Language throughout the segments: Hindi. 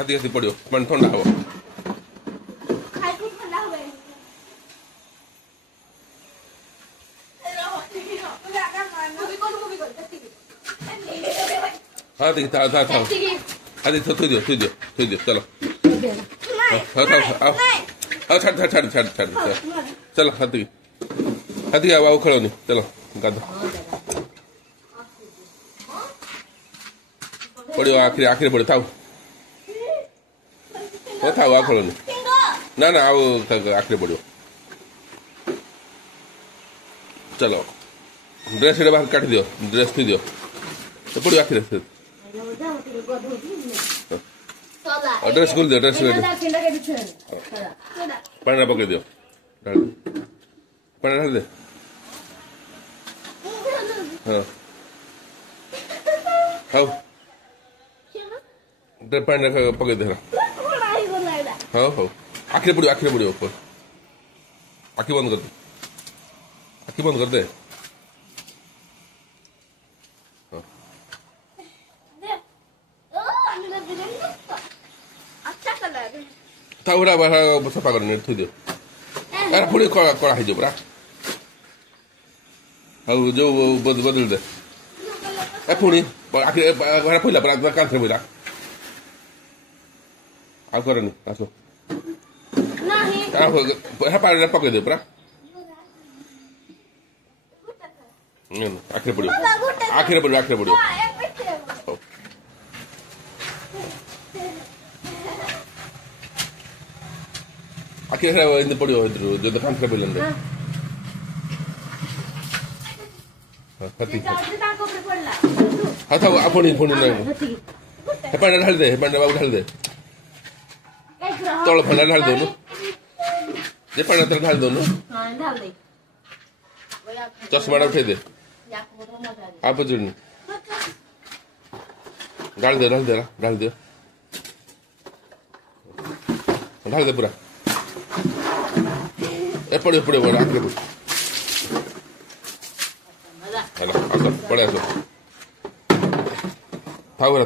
हाथी हाथी पड़ो पानी ठंडा हम हाँ देखिए था हाथी थोड़ी दियो चलो छाड़ चलो हाथी आओ खड़ो नहीं चलो गाधो पड़ो आखिरी पड़ो थाओ आ खड़ो नहीं ना आओ आखिरी पड़ो चलो ड्रेस बाहर काट दियो ड्रेस थी दियो तो पड़ो आखिरी ड्रेस खोल दियो ड्रेस पानी पकड़ दियो पानी डाल दे हाँ हाँ पानी पकड़ दे हाँ हाँ आखिरी पड़ो ऊपर आखी बंद कर दे था सफा कर थी दियो अरे पुणी कड़ा है पूरा जो बदल दे पुणी आखिर फैला पूरा कांथरे फैला आ करनी आसो पानी पकड़ दे पूरा आखिर पड़ो आखिर पड़ो जो कांथरे फैलन हाँ था पुणी पानी ढाल दे बाबू ढाल दे तल फंडा ढाल दो जे पानी तेल ढाल दो चश्मा उठे दे आप जुड़नी ढाल दे पूरा पड़ो आखिर हेलो आसो पड़े आसो थाऊ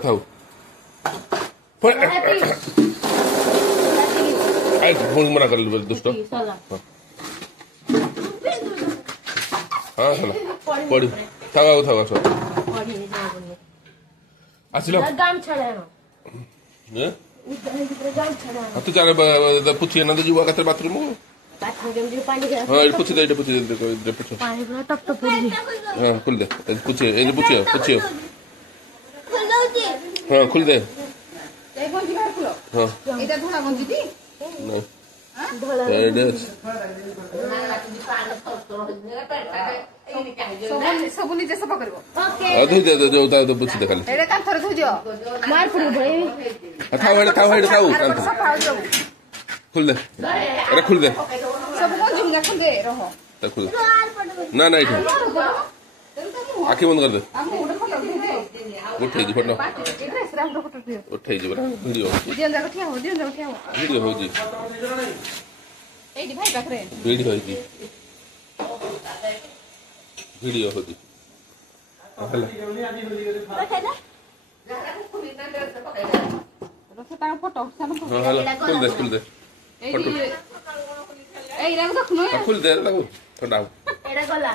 फोन मना कर दुष्ट हाँ चलो पड़ी थाऊ आसो आसिल तू चार पुछी ना तो जीवा का बाथरूम हाँ पुछ दे हाँ खुल दे पूछिए हाँ खुल दे हाँ सब निजे सफा करबो धोई दे जो पूछी दे खाली एडे कांथर धोजो मार पड़ो भाई थाऊ खुल दे अरे खुल दे सब को जिंगा खुल दे रहो तो खुल ना इठा आखी बंद कर दे उठे जी फोटो वीडियो हो जी एडी भाई पाखरे वीडियो हो जी हला रखता फोटो सब हला खुल दे एडी ए इरा को देखनो खुल दे लगो ठंडा एडा गला